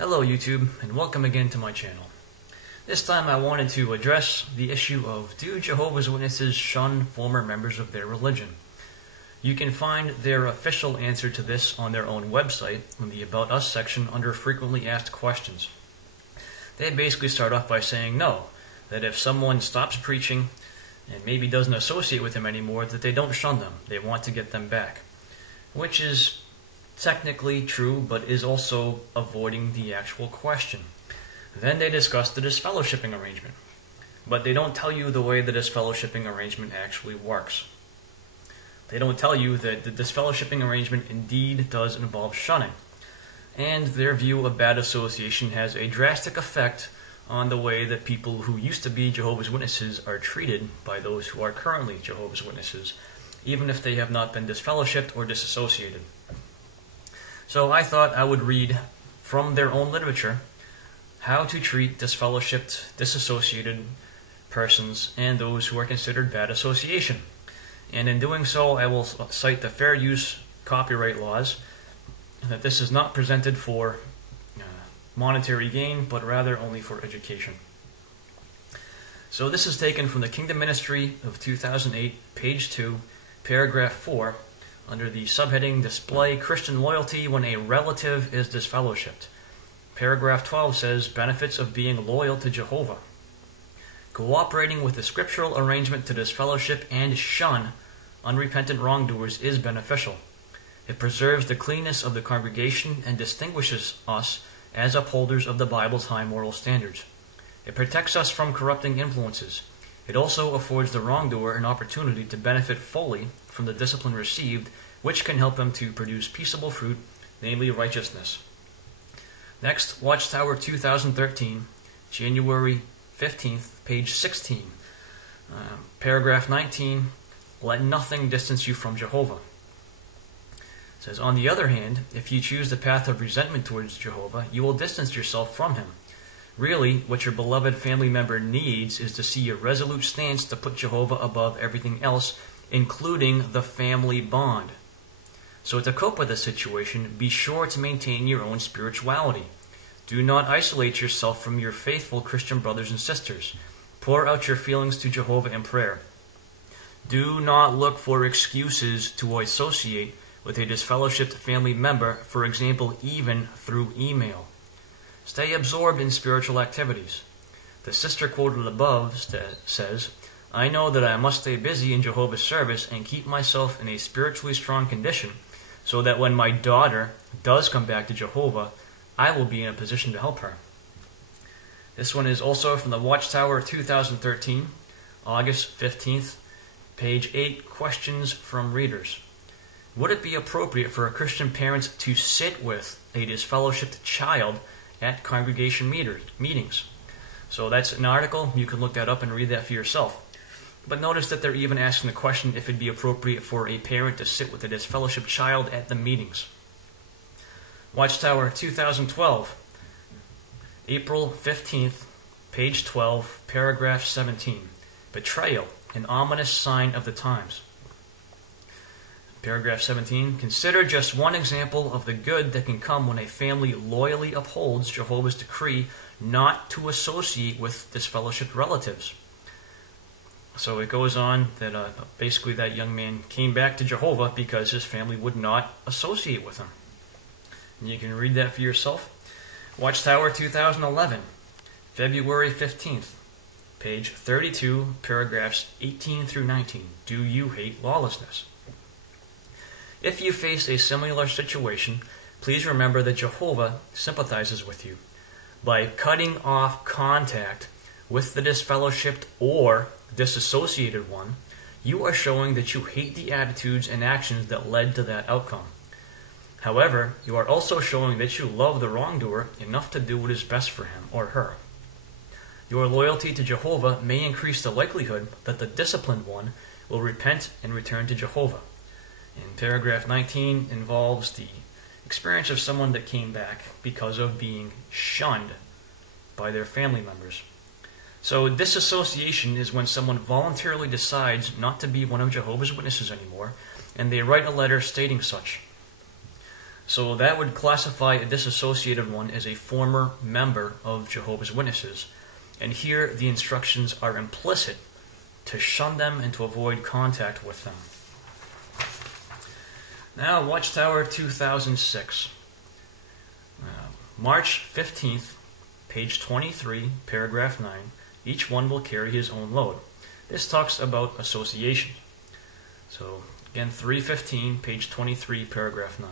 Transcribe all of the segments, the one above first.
Hello YouTube, and welcome again to my channel. This time I wanted to address the issue of do Jehovah's Witnesses shun former members of their religion? You can find their official answer to this on their own website in the About Us section under Frequently Asked Questions. They basically start off by saying no, that if someone stops preaching and maybe doesn't associate with them anymore, that they don't shun them, they want to get them back. Which is technically true, but is also avoiding the actual question. Then they discuss the disfellowshipping arrangement, but they don't tell you the way the disfellowshipping arrangement actually works. They don't tell you that the disfellowshipping arrangement indeed does involve shunning, and their view of bad association has a drastic effect on the way that people who used to be Jehovah's Witnesses are treated by those who are currently Jehovah's Witnesses, even if they have not been disfellowshipped or disassociated. So I thought I would read from their own literature how to treat disfellowshipped, disassociated persons and those who are considered bad association. And in doing so, I will cite the fair use copyright laws, that this is not presented for monetary gain, but rather only for education. So this is taken from the Kingdom Ministry of 2008, page 2, paragraph 4, under the subheading Display Christian Loyalty When a Relative is Disfellowshipped. Paragraph 12 says, Benefits of being loyal to Jehovah. Cooperating with the scriptural arrangement to disfellowship and shun unrepentant wrongdoers is beneficial. It preserves the cleanness of the congregation and distinguishes us as upholders of the Bible's high moral standards. It protects us from corrupting influences. It also affords the wrongdoer an opportunity to benefit fully from the discipline received, which can help him to produce peaceable fruit, namely righteousness. Next, Watchtower 2013, January 15th, page 16, paragraph 19, Let nothing distance you from Jehovah. It says, On the other hand, if you choose the path of resentment towards Jehovah, you will distance yourself from him. Really, what your beloved family member needs is to see a resolute stance to put Jehovah above everything else, including the family bond. So to cope with the situation, be sure to maintain your own spirituality. Do not isolate yourself from your faithful Christian brothers and sisters. Pour out your feelings to Jehovah in prayer. Do not look for excuses to associate with a disfellowshipped family member, for example, even through email. Stay absorbed in spiritual activities. The sister quoted above says, I know that I must stay busy in Jehovah's service and keep myself in a spiritually strong condition so that when my daughter does come back to Jehovah, I will be in a position to help her. This one is also from the Watchtower 2013, August 15th, page 8, Questions from Readers. Would it be appropriate for a Christian parent to sit with a disfellowshipped child at congregation meetings? So that's an article. You can look that up and read that for yourself. But notice that they're even asking the question if it'd be appropriate for a parent to sit with a disfellowshipped child at the meetings. Watchtower 2012, April 15th, page 12, paragraph 17. Betrayal, an ominous sign of the times. Paragraph 17, consider just one example of the good that can come when a family loyally upholds Jehovah's decree not to associate with disfellowshipped relatives. So it goes on that basically that young man came back to Jehovah because his family would not associate with him. And you can read that for yourself. Watchtower 2011, February 15th, page 32, paragraphs 18 through 19. Do you hate lawlessness? If you face a similar situation, please remember that Jehovah sympathizes with you. By cutting off contact with the disfellowshipped or disassociated one, you are showing that you hate the attitudes and actions that led to that outcome. However, you are also showing that you love the wrongdoer enough to do what is best for him or her. Your loyalty to Jehovah may increase the likelihood that the disciplined one will repent and return to Jehovah. And paragraph 19 involves the experience of someone that came back because of being shunned by their family members. So disassociation is when someone voluntarily decides not to be one of Jehovah's Witnesses anymore, and they write a letter stating such. So that would classify a disassociated one as a former member of Jehovah's Witnesses. And here the instructions are implicit to shun them and to avoid contact with them. Now, Watchtower 2006. March 15th, page 23, paragraph 9. Each one will carry his own load. This talks about association. So, again, 315, page 23, paragraph 9.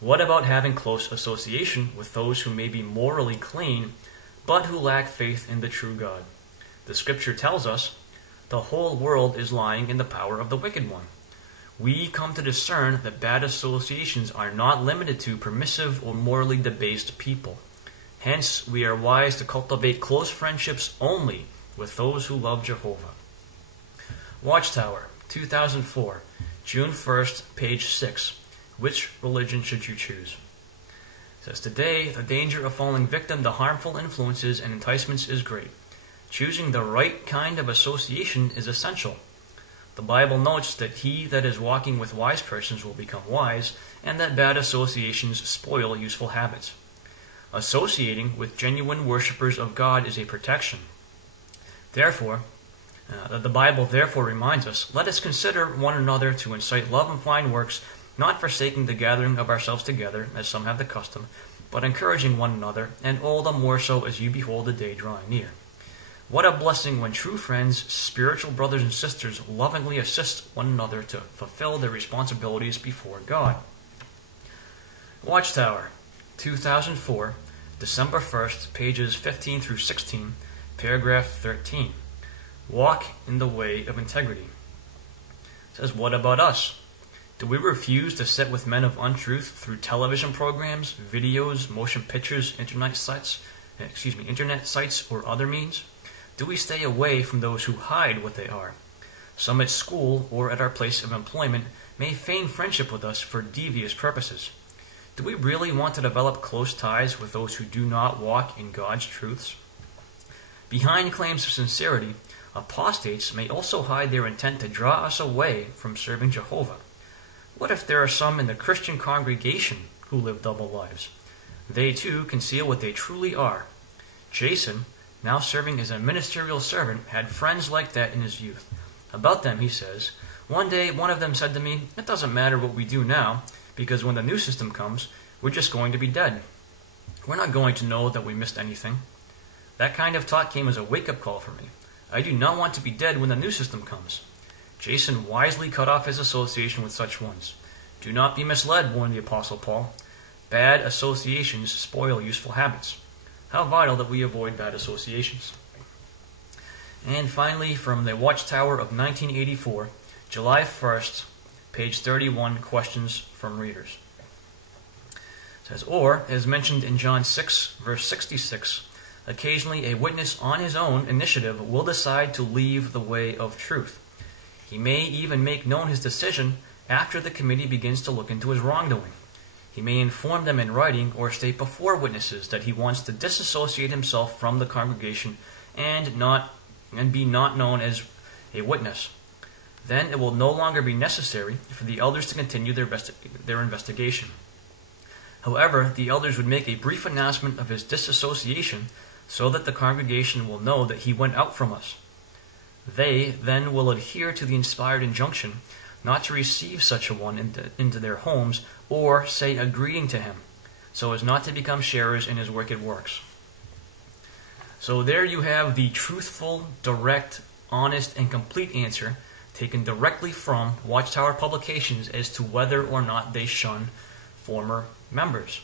What about having close association with those who may be morally clean, but who lack faith in the true God? The scripture tells us, the whole world is lying in the power of the wicked one. We come to discern that bad associations are not limited to permissive or morally debased people. Hence, we are wise to cultivate close friendships only with those who love Jehovah. Watchtower, 2004, June 1st, page 6. Which religion should you choose? It says, today, the danger of falling victim to harmful influences and enticements is great. Choosing the right kind of association is essential. The Bible notes that he that is walking with wise persons will become wise, and that bad associations spoil useful habits. Associating with genuine worshippers of God is a protection. Therefore, the Bible therefore reminds us, let us consider one another to incite love and fine works, not forsaking the gathering of ourselves together, as some have the custom, but encouraging one another, and all the more so as you behold the day drawing near. What a blessing when true friends, spiritual brothers and sisters, lovingly assist one another to fulfill their responsibilities before God. Watchtower, 2004, December 1st, pages 15 through 16, paragraph 13. Walk in the way of integrity. It says, what about us? Do we refuse to sit with men of untruth through television programs, videos, motion pictures, internet sites, or other means? Do we stay away from those who hide what they are? Some at school or at our place of employment may feign friendship with us for devious purposes. Do we really want to develop close ties with those who do not walk in God's truths? Behind claims of sincerity, apostates may also hide their intent to draw us away from serving Jehovah. What if there are some in the Christian congregation who live double lives? They too conceal what they truly are. Jason, now serving as a ministerial servant, had friends like that in his youth. About them, he says, one day one of them said to me, it doesn't matter what we do now, because when the new system comes, we're just going to be dead. We're not going to know that we missed anything. That kind of talk came as a wake-up call for me. I do not want to be dead when the new system comes. Jason wisely cut off his association with such ones. Do not be misled, warned the Apostle Paul. Bad associations spoil useful habits. How vital that we avoid bad associations. And finally, from the Watchtower of 1984, July 1st, page 31, questions from readers. It says, or, as mentioned in John 6, verse 66, occasionally a witness on his own initiative will decide to leave the way of truth. He may even make known his decision after the committee begins to look into his wrongdoing. He may inform them in writing or state before witnesses that he wants to disassociate himself from the congregation and be not known as a witness. Then it will no longer be necessary for the elders to continue their investigation. However, the elders would make a brief announcement of his disassociation so that the congregation will know that he went out from us. They then will adhere to the inspired injunction not to receive such a one into their homes or say a greeting to him, so as not to become sharers in his wicked works. So there you have the truthful, direct, honest, and complete answer taken directly from Watchtower Publications as to whether or not they shun former members.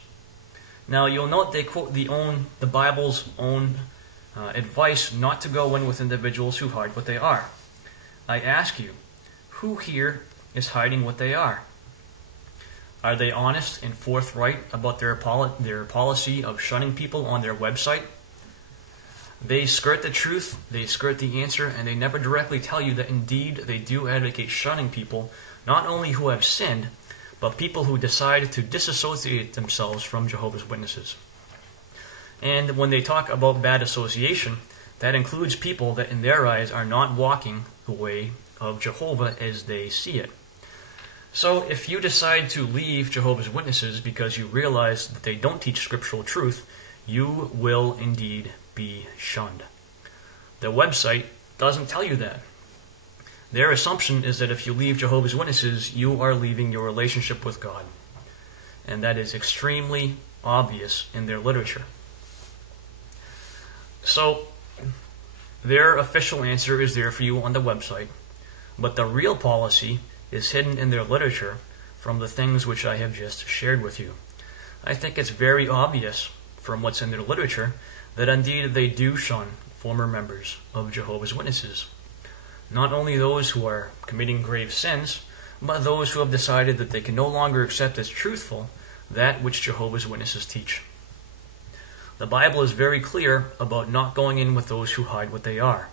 Now you'll note they quote the Bible's own advice not to go in with individuals who hide what they are. I ask you, who here is hiding what they are? Are they honest and forthright about their policy of shunning people on their website? They skirt the truth, they skirt the answer, and they never directly tell you that indeed they do advocate shunning people, not only who have sinned, but people who decide to disassociate themselves from Jehovah's Witnesses. And when they talk about bad association, that includes people that in their eyes are not walking the way of Jehovah as they see it. So if you decide to leave Jehovah's Witnesses because you realize that they don't teach scriptural truth, you will indeed be shunned. The website doesn't tell you that. Their assumption is that if you leave Jehovah's Witnesses, you are leaving your relationship with God. And that is extremely obvious in their literature. So, their official answer is there for you on the website, but the real policy is hidden in their literature from the things which I have just shared with you. I think it's very obvious from what's in their literature that indeed they do shun former members of Jehovah's Witnesses. Not only those who are committing grave sins, but those who have decided that they can no longer accept as truthful that which Jehovah's Witnesses teach. The Bible is very clear about not going in with those who hide what they are.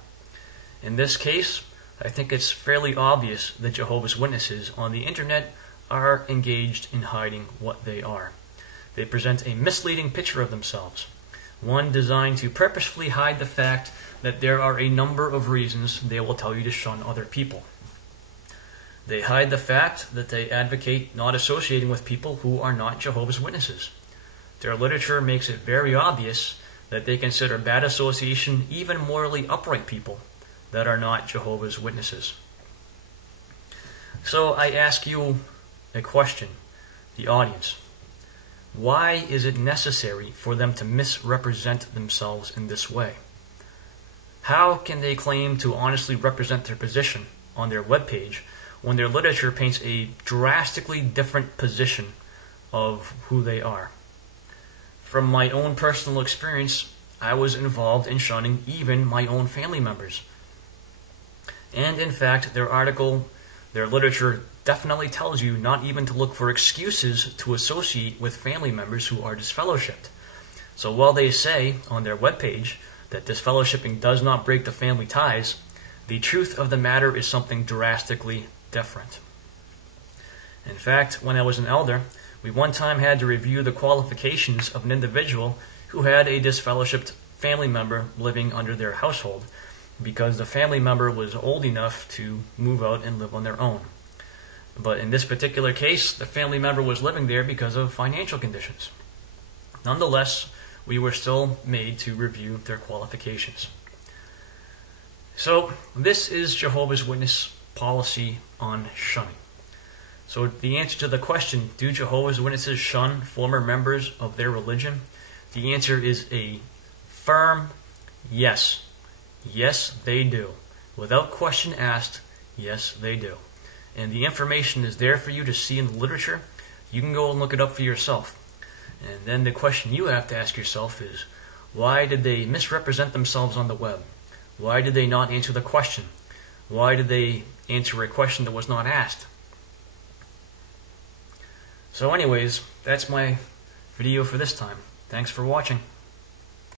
In this case, I think it's fairly obvious that Jehovah's Witnesses on the internet are engaged in hiding what they are. They present a misleading picture of themselves, one designed to purposefully hide the fact that there are a number of reasons they will tell you to shun other people. They hide the fact that they advocate not associating with people who are not Jehovah's Witnesses. Their literature makes it very obvious that they consider bad association even morally upright people that are not Jehovah's Witnesses. So I ask you a question, the audience. Why is it necessary for them to misrepresent themselves in this way? How can they claim to honestly represent their position on their webpage when their literature paints a drastically different position of who they are? From my own personal experience, I was involved in shunning even my own family members. And in fact, their literature definitely tells you not even to look for excuses to associate with family members who are disfellowshipped. So while they say on their webpage that disfellowshipping does not break the family ties, the truth of the matter is something drastically different. In fact, when I was an elder, we one time had to review the qualifications of an individual who had a disfellowshipped family member living under their household, because the family member was old enough to move out and live on their own. But in this particular case, the family member was living there because of financial conditions. Nonetheless, we were still made to review their qualifications. So, this is Jehovah's Witness policy on shunning. So the answer to the question, do Jehovah's Witnesses shun former members of their religion? The answer is a firm yes. Yes, they do. Without question asked, yes, they do. And the information is there for you to see in the literature. You can go and look it up for yourself. And then the question you have to ask yourself is, why did they misrepresent themselves on the web? Why did they not answer the question? Why did they answer a question that was not asked? So anyways, that's my video for this time. Thanks for watching.